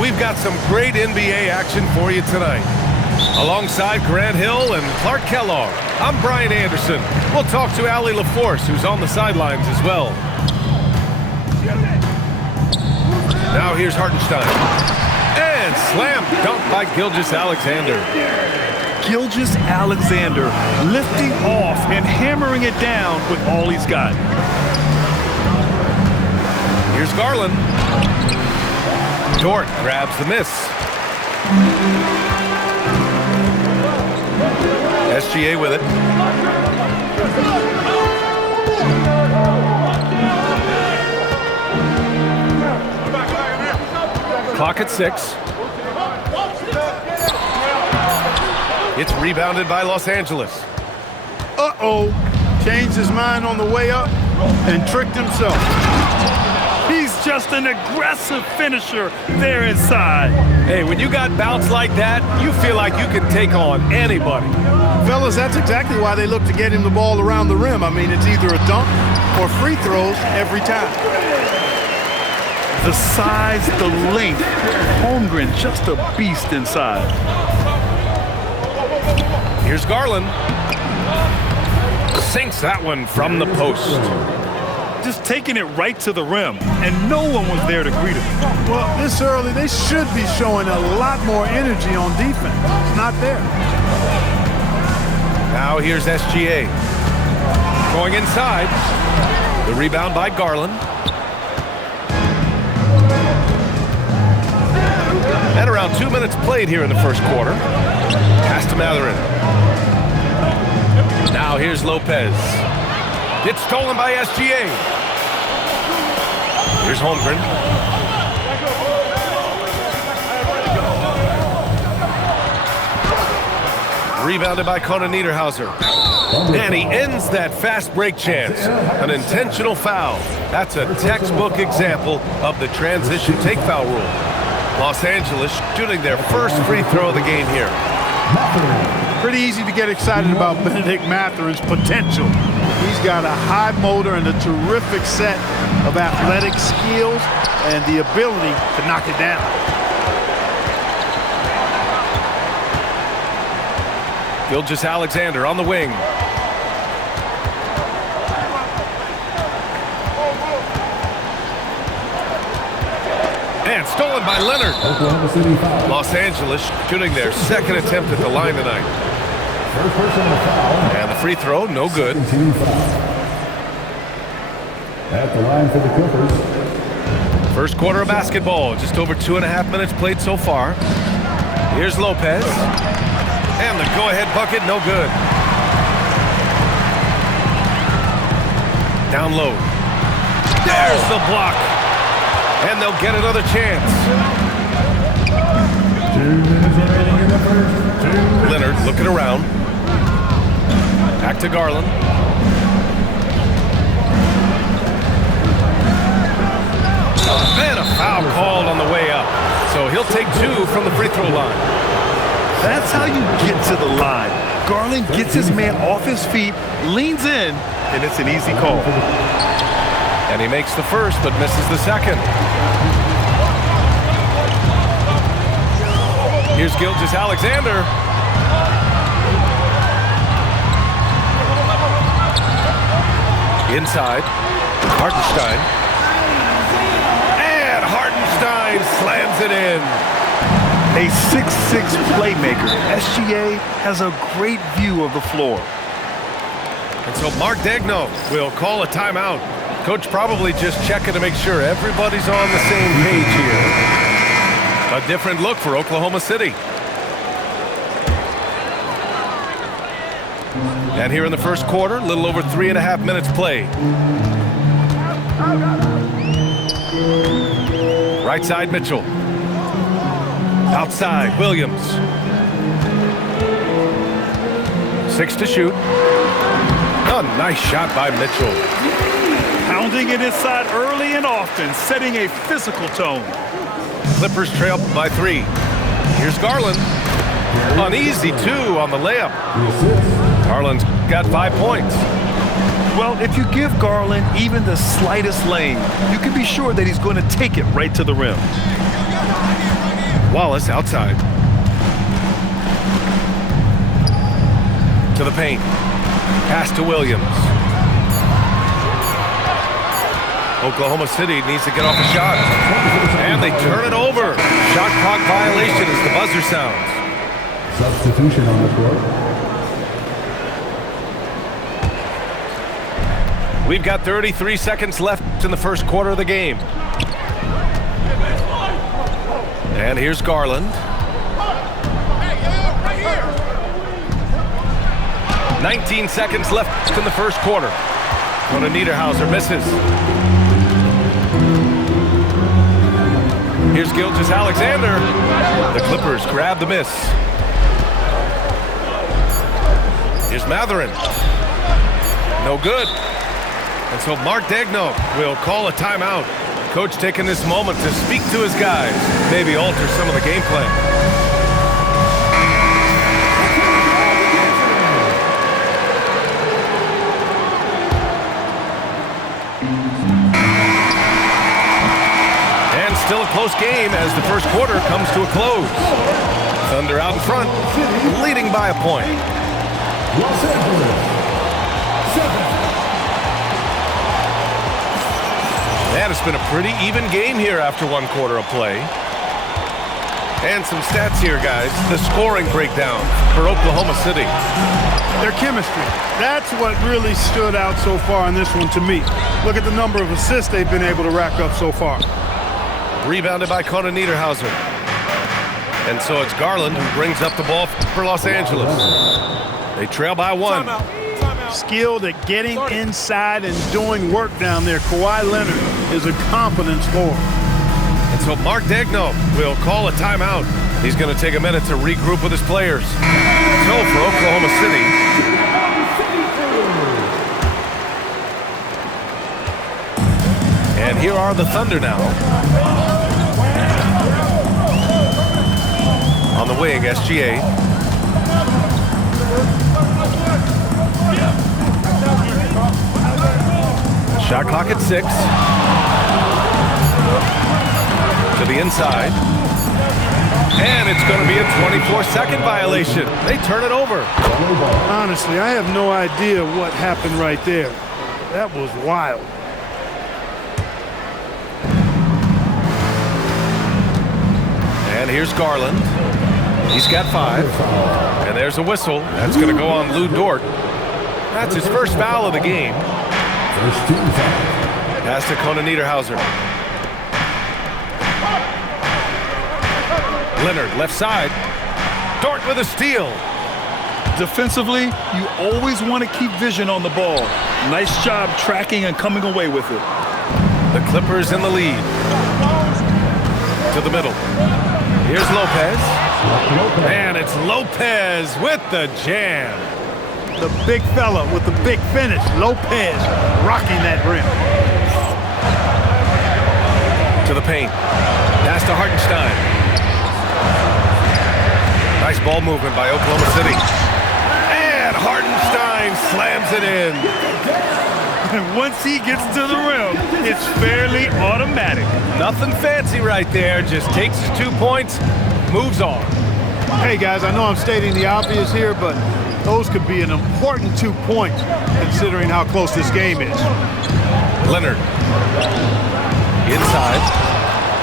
we've got some great NBA action for you tonight. Alongside Grant Hill and Clark Kellogg, I'm Brian Anderson. We'll talk to Allie LaForce, who's on the sidelines as well. Now here's Hartenstein. And slam dunk by Gilgeous-Alexander. Gilgeous-Alexander lifting off and hammering it down with all he's got. Here's Garland. Dort grabs the miss. SGA with it. Clock at 6. It's rebounded by Los Angeles. Uh-oh. Changed his mind on the way up and tricked himself. He's just an aggressive finisher there inside. Hey, when you got bounce like that, you feel like you can take on anybody. Fellas, that's exactly why they look to get him the ball around the rim. I mean, it's either a dunk or free throws every time. The size, the length. Holmgren, just a beast inside. Here's Garland. Sinks that one from the post. Just taking it right to the rim, and no one was there to greet him. Well, this early, they should be showing a lot more energy on defense. It's not there. Now here's SGA. Going inside. The rebound by Garland. And around 2 minutes played here in the first quarter. Pass to Mathurin. Now here's Lopez. Gets stolen by SGA. Here's Holmgren. Rebounded by Conan Niederhauser. And he ends that fast break chance. An intentional foul. That's a textbook example of the transition take foul rule. Los Angeles shooting their first free throw of the game here. Pretty easy to get excited about Bennedict Mathurin's potential. He's got a high motor and a terrific set of athletic skills and the ability to knock it down. Gilgeous-Alexander on the wing. And stolen by Leonard. Los Angeles shooting their second attempt at the line tonight. And the free throw, no good. At the line for the Clippers. First quarter of basketball, just over 2.5 minutes played so far. Here's Lopez. And the go-ahead bucket, no good. Down low. There's the block. And they'll get another chance. 2 minutes remaining in the first. Leonard looking around. Back to Garland. And a foul called on the way up. So he'll take 2 from the free throw line. That's how you get to the line. Garland gets his man off his feet, leans in, and it's an easy call. And he makes the first, but misses the second. Here's Gilgeous-Alexander. Inside. Hartenstein. And Hartenstein slams it in. A 6'6" playmaker. SGA has a great view of the floor. And so Mark Daigneault will call a timeout. Coach probably just checking to make sure everybody's on the same page here. A different look for Oklahoma City. And here in the first quarter, a little over 3.5 minutes played. Right side, Mitchell. Outside, Williams. 6 to shoot. A nice shot by Mitchell. Pounding it inside early and often, setting a physical tone. Clippers trail by 3. Here's Garland. An easy 2 on the layup. Garland's got 5 points. Well, if you give Garland even the slightest lane, you can be sure that he's going to take it right to the rim. Wallace outside. To the paint. Pass to Williams. Oklahoma City needs to get off a shot. And they turn it over. Shot clock violation as the buzzer sounds. Substitution on the court. We've got 33 seconds left in the first quarter of the game. And here's Garland. 19 seconds left in the first quarter. Kona Niederhauser misses. Here's Gilgeous-Alexander. The Clippers grab the miss. Here's Mathurin. No good. And so Mark Daigneault will call a timeout. Coach taking this moment to speak to his guys, maybe alter some of the game plan. And still a close game as the first quarter comes to a close. Thunder out in front, leading by a point. Los Angeles, 7. And it's been a pretty even game here after one quarter of play. And some stats here, guys. The scoring breakdown for Oklahoma City. Their chemistry. That's what really stood out so far in this one to me. Look at the number of assists they've been able to rack up so far. Rebounded by Kona Niederhauser. And so it's Garland who brings up the ball for Los Angeles. They trail by 1. Skilled at getting inside and doing work down there. Kawhi Leonard is a competent scorer. And so Mark Daigneault will call a timeout. He's going to take a minute to regroup with his players. So for Oklahoma City, and here are the Thunder now. On the wing, SGA. Shot clock at 6. To the inside. And it's going to be a 24-second violation. They turn it over. Honestly, I have no idea what happened right there. That was wild. And here's Garland. He's got 5. And there's a whistle. That's going to go on Lou Dort. That's his first foul of the game. First team foul. Pass to Kona Niederhauser. Leonard, left side. Dort with a steal. Defensively, you always want to keep vision on the ball. Nice job tracking and coming away with it. The Clippers in the lead. To the middle. Here's Lopez. And it's Lopez with the jam. The big fella with the big finish. Lopez rocking that rim. To the paint. Pass to Hartenstein. Nice ball movement by Oklahoma City. And Hartenstein slams it in. And once he gets to the rim, it's fairly automatic. Nothing fancy right there. Just takes his 2 points, moves on. Hey, guys, I know I'm stating the obvious here, but those could be an important 2 points considering how close this game is. Leonard. Inside.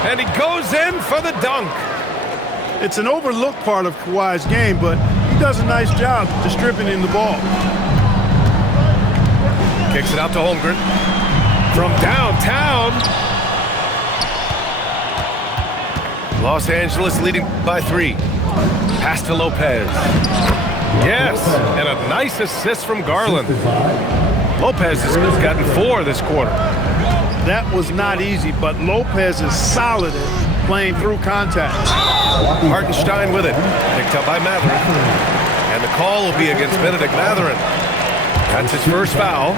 And he goes in for the dunk. It's an overlooked part of Kawhi's game, but he does a nice job distributing the ball. Kicks it out to Holmgren. From downtown. Los Angeles leading by 3. Pass to Lopez. Yes, and a nice assist from Garland. Lopez has gotten 4 this quarter. That was not easy, but Lopez is solid at playing through contact. Hartenstein with it. Picked up by Mathurin. And the call will be against Benedict Mathurin. That's his first foul.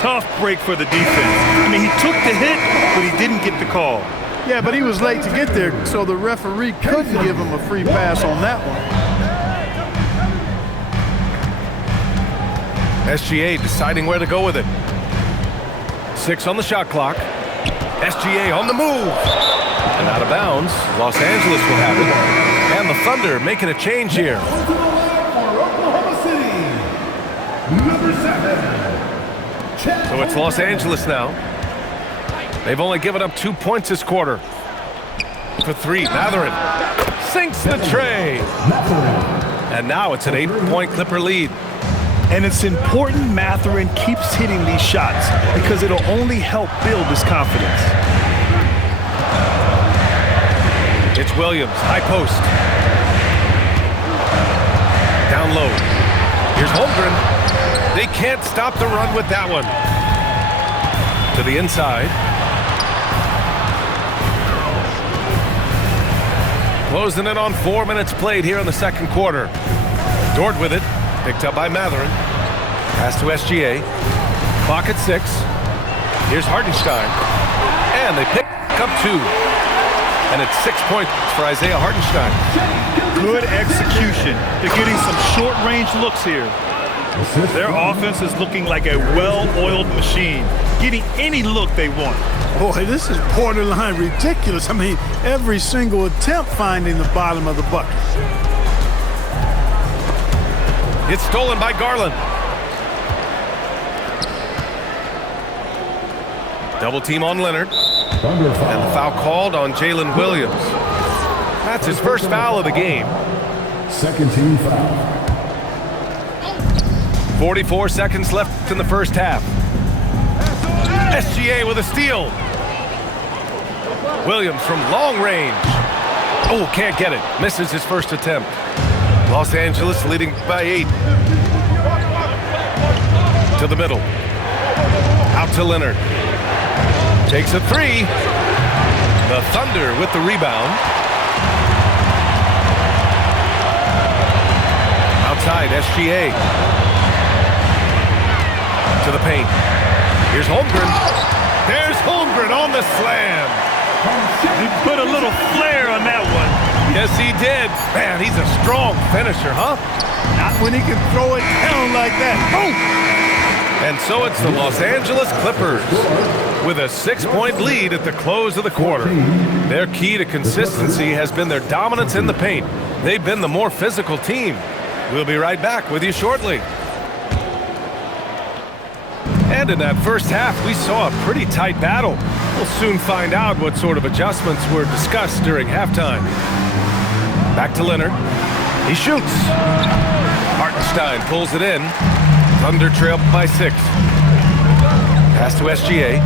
Tough break for the defense. I mean, he took the hit, but he didn't get the call. Yeah, but he was late to get there, so the referee couldn't give him a free pass on that one. SGA deciding where to go with it. 6 on the shot clock. SGA on the move. And out of bounds, Los Angeles will have it. And the Thunder making a change here. Going to the line for Oklahoma City, number 7. Chet So it's Los Angeles now. They've only given up 2 points this quarter. For 3, Mathurin sinks the tray. And now it's an 8-point Clipper lead. And it's important Mathurin keeps hitting these shots because it'll only help build his confidence. It's Williams, high post. Down low. Here's Holmgren. They can't stop the run with that one. To the inside. Closing in on 4 minutes played here in the second quarter. Dort with it. Picked up by Mathurin. Pass to SGA. Clock at 6. Here's Hartenstein. And they pick up 2. And it's 6 points for Isaiah Hartenstein. Good execution. They're getting some short-range looks here. Their offense is looking like a well-oiled machine, getting any look they want. Boy, this is borderline ridiculous. I mean, every single attempt finding the bottom of the bucket. It's stolen by Garland. Double team on Leonard. Thunder And the foul. foul called on Jalen Williams. That's his first foul of the game. Second team foul. 44 seconds left in the first half. SGA with a steal. Williams from long range. Oh, can't get it. Misses his first attempt. Los Angeles leading by 8. To the middle. Out to Leonard. Takes a 3. The Thunder with the rebound. Outside, SGA. To the paint. Here's Holmgren. There's Holmgren on the slam. He put a little flair on that one. Yes, he did. Man, he's a strong finisher, huh? Not when he can throw it down like that. Boom! And so it's the Los Angeles Clippers with a 6-point lead at the close of the quarter. Their key to consistency has been their dominance in the paint. They've been the more physical team. We'll be right back with you shortly. And in that first half, we saw a pretty tight battle. We'll soon find out what sort of adjustments were discussed during halftime. Back to Leonard. He shoots. Hartenstein pulls it in. Thunder trail by 6. Pass to SGA.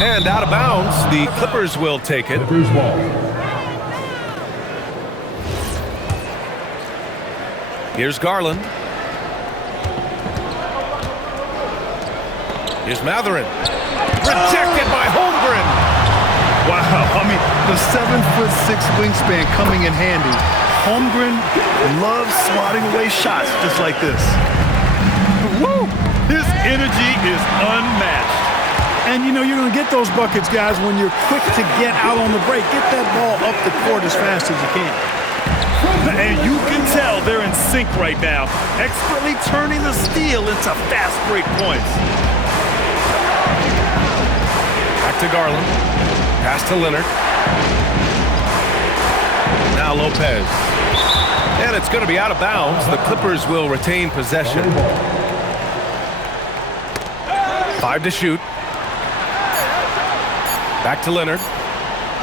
And out of bounds, the Clippers will take it. Clippers ball. Here's Garland. Here's Mathurin. Rejected by Holmgren. Wow, I mean, the 7'6" wingspan coming in handy. Holmgren loves swatting away shots just like this. Woo! His energy is unmatched. And you know you're going to get those buckets, guys, when you're quick to get out on the break. Get that ball up the court as fast as you can. And you can tell they're in sync right now, expertly turning the steal into fast break points. Back to Garland. Pass to Leonard. Now Lopez. And it's going to be out of bounds. The Clippers will retain possession. 5 to shoot. Back to Leonard.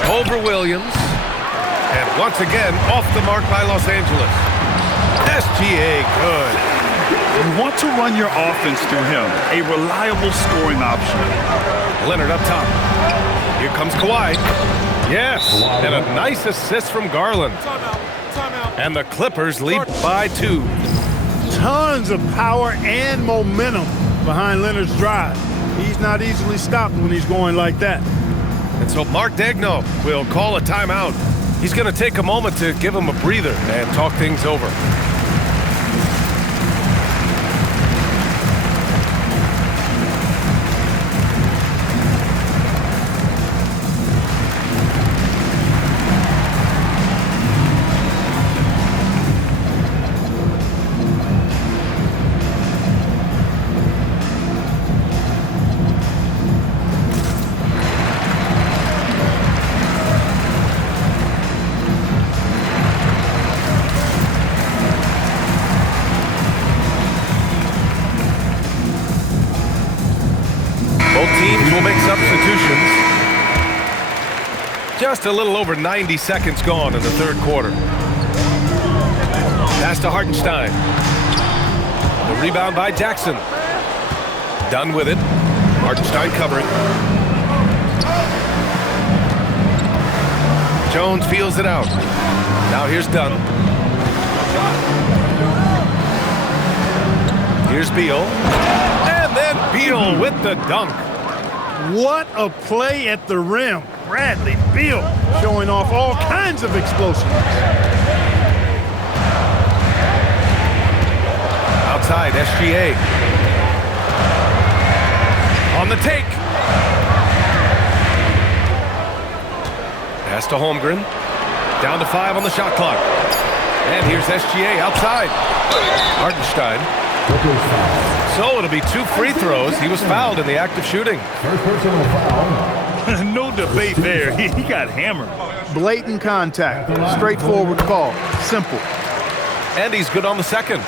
Over Williams. And once again, off the mark by Los Angeles. SGA good. You want to run your offense through him, a reliable scoring option. Leonard up top. Here comes Kawhi. Yes, and a nice assist from Garland. And the Clippers lead by 2. Tons of power and momentum behind Leonard's drive. He's not easily stopped when he's going like that. And so Mark Daigneault will call a timeout. He's going to take a moment to give him a breather and talk things over. Both teams will make substitutions. Just a little over 90 seconds gone in the third quarter. Pass to Hartenstein. The rebound by Jackson. Dunn with it. Hartenstein covering. Jones feels it out. Now here's Dunn. Here's Beal. And then Beal with the dunk. What a play at the rim. Bradley Beal showing off all kinds of explosiveness. Outside, SGA. On the take. Pass to Holmgren. Down to 5 on the shot clock. And here's SGA outside. Hartenstein. So it'll be 2 free throws. He was fouled in the act of shooting. First personal foul. No debate there. He got hammered. Blatant contact. Straightforward call. Simple. And he's good on the second.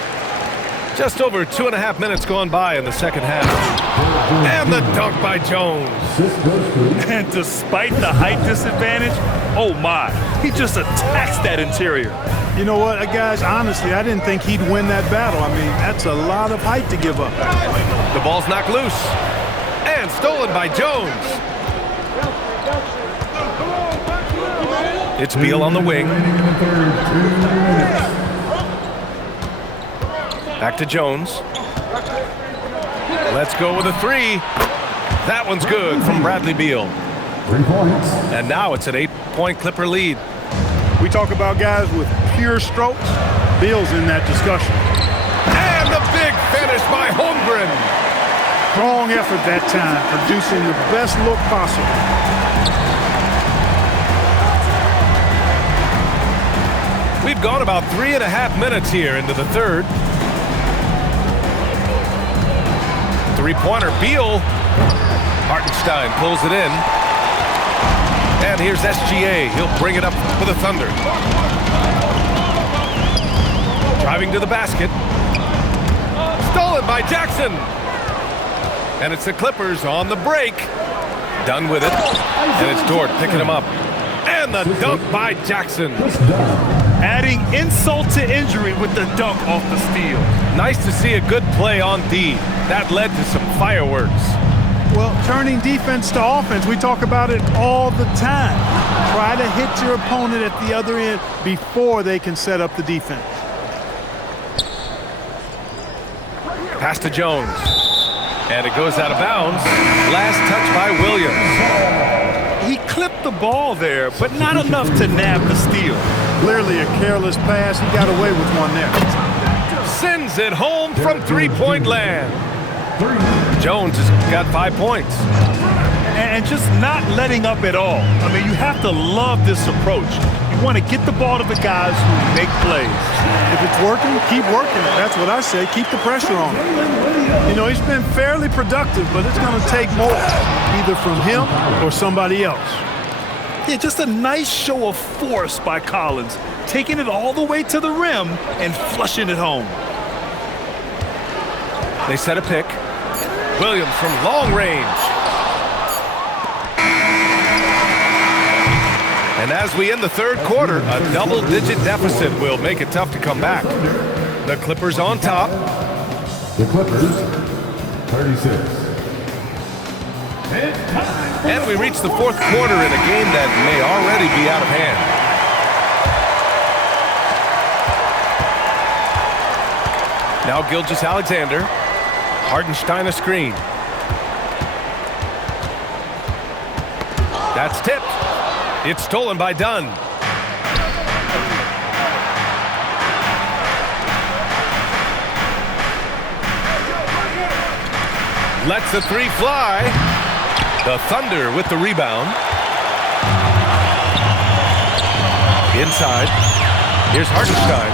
Just over 2.5 minutes gone by in the second half. And the dunk by Jones. And despite the height disadvantage, oh my, he just attacks that interior. You know what, guys, honestly, I didn't think he'd win that battle. I mean, that's a lot of height to give up. The ball's knocked loose. And stolen by Jones. It's Beal on the wing. Back to Jones. Let's go with a 3. That one's good from Bradley Beal. 3 points. And now it's an 8-point Clipper lead. We talk about guys with pure strokes. Beal's in that discussion. And the big finish by Holmgren. Strong effort that time, producing the best look possible. We've gone about 3.5 minutes here into the third. Three-pointer, Beal. Hartenstein pulls it in. And here's SGA. He'll bring it up for the Thunder. Driving to the basket. Stolen by Jackson. And it's the Clippers on the break. Done with it. And it's Dort picking him up. And the dunk by Jackson. Adding insult to injury with the dunk off the steal. Nice to see a good play on D. That led to some fireworks. Well, turning defense to offense, we talk about it all the time. Try to hit your opponent at the other end before they can set up the defense. Pass to Jones. And it goes out of bounds. Last touch by Williams. He clipped the ball there, but not enough to nab the steal. Clearly a careless pass. He got away with one there. Sends it home from three-point land. Jones has got 5 points. And just not letting up at all. I mean, you have to love this approach. You want to get the ball to the guys who make plays. If it's working, keep working it. That's what I say. Keep the pressure on him. You know, he's been fairly productive, but it's going to take more, either from him or somebody else. Yeah, just a nice show of force by Collins, taking it all the way to the rim and flushing it home. They set a pick. Williams from long range. And as we end the third quarter, a double-digit deficit will make it tough to come back. The Clippers on top. The Clippers, 36. And we reach the fourth quarter in a game that may already be out of hand. Now Gilgeous-Alexander. Hartenstein a screen. That's tipped. It's stolen by Dunn. Lets the 3 fly. The Thunder with the rebound. Inside. Here's Hartenstein.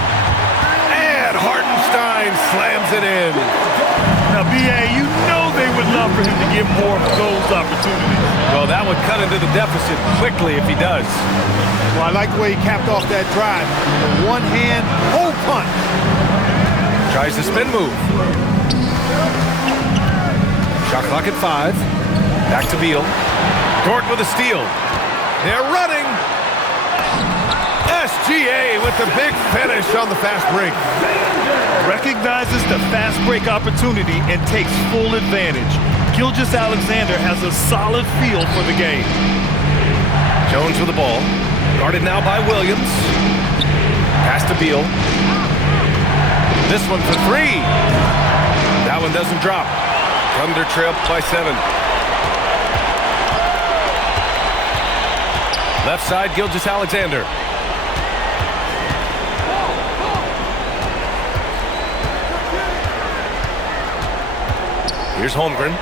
And Hartenstein slams it in. Now, B.A., you know they would love for him to get more of those opportunities. Well, that would cut into the deficit quickly if he does. Well, I like the way he capped off that drive. One hand, whole punch. Tries the spin move. Shot clock at 5. Back to Beal. Dort with a steal. They're running. SGA with the big finish on the fast break. Recognizes the fast break opportunity and takes full advantage. Gilgeous-Alexander has a solid feel for the game. Jones with the ball. Guarded now by Williams. Pass to Beal. This one for three. That one doesn't drop. Thunder trail by 7. Left side, Gilgeous-Alexander. Here's Holmgren.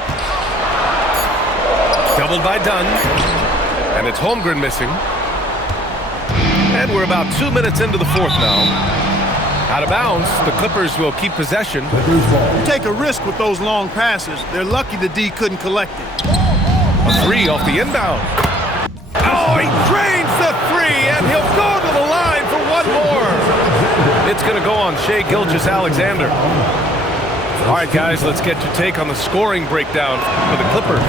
Doubled by Dunn. And it's Holmgren missing. And we're about 2 minutes into the fourth now. Out of bounds, the Clippers will keep possession. You take a risk with those long passes. They're lucky the D couldn't collect it. A three off the inbound. Oh, he drains the three, and he'll go to the line for one more. It's going to go on Shai Gilgeous-Alexander. All right, guys, let's get your take on the scoring breakdown for the Clippers.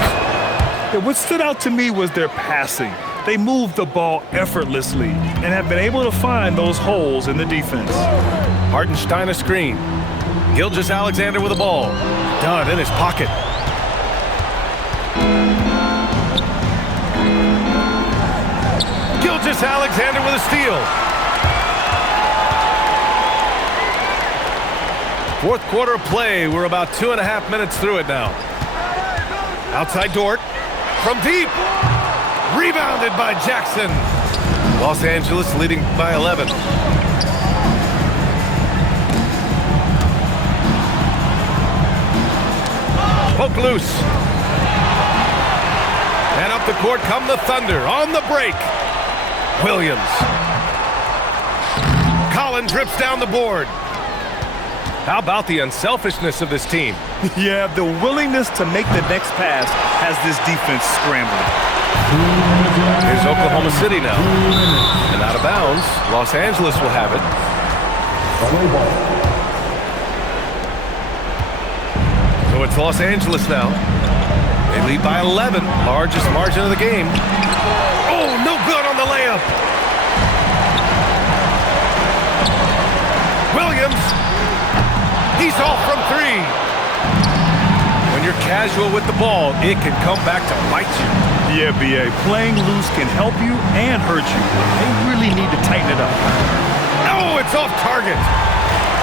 Yeah, what stood out to me was their passing. They moved the ball effortlessly and have been able to find those holes in the defense. Hartenstein a screen. Gilgeous-Alexander with the ball. Dunn in his pocket. Gilgeous-Alexander with a steal. Fourth quarter of play. We're about 2.5 minutes through it now. Outside Dort. From deep. Rebounded by Jackson. Los Angeles leading by 11. Poke loose. And up the court come the Thunder on the break. Williams. Collins rips down the board. How about the unselfishness of this team? Yeah, the willingness to make the next pass has this defense scrambling. Here's Oklahoma City now. And out of bounds, Los Angeles will have it. So it's Los Angeles now. They lead by 11, largest margin of the game. Oh, no good on the layup. Williams. He's off from three. When you're casual with the ball, it can come back to bite you. Yeah, B.A., playing loose can help you and hurt you. They really need to tighten it up. Oh, it's off target.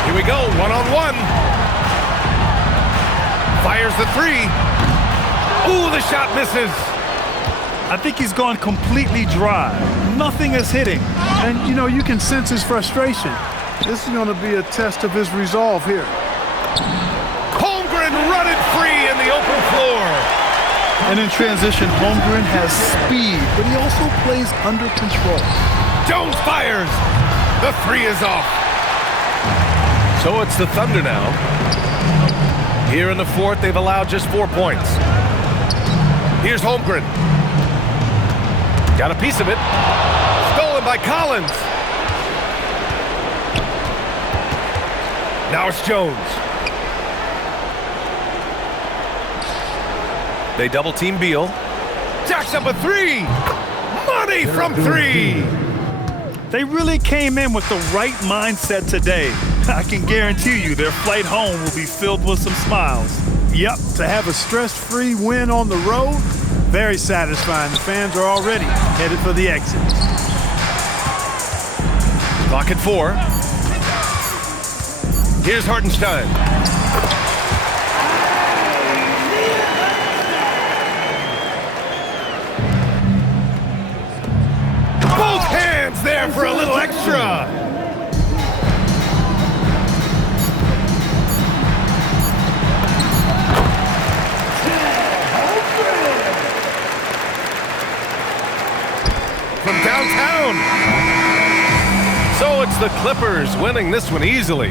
Here we go, one-on-one. Fires the three. Ooh, the shot misses. I think he's gone completely dry. Nothing is hitting. And, you know, you can sense his frustration. This is going to be a test of his resolve here. Holmgren running free in the open floor. And in transition, Holmgren has speed, but he also plays under control. Jones fires. The three is off. So it's the Thunder now. Here in the fourth, they've allowed just 4 points. Here's Holmgren. Got a piece of it. Stolen by Collins. Now it's Jones. They double team Beal. Jacks up a three. Money from three. They really came in with the right mindset today. I can guarantee you their flight home will be filled with some smiles. Yep, to have a stress-free win on the road, very satisfying. The fans are already headed for the exit. Clock at 4. Here's Hartenstein. Both hands there for a little extra. From downtown. So it's the Clippers winning this one easily.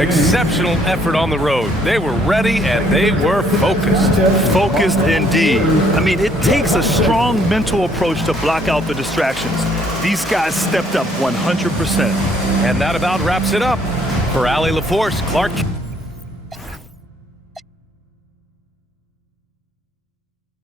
Exceptional effort on the road. They were ready and they were focused. Focused indeed. I mean, it takes a strong mental approach to block out the distractions. These guys stepped up 100%. And that about wraps it up. For Allie LaForce, Clark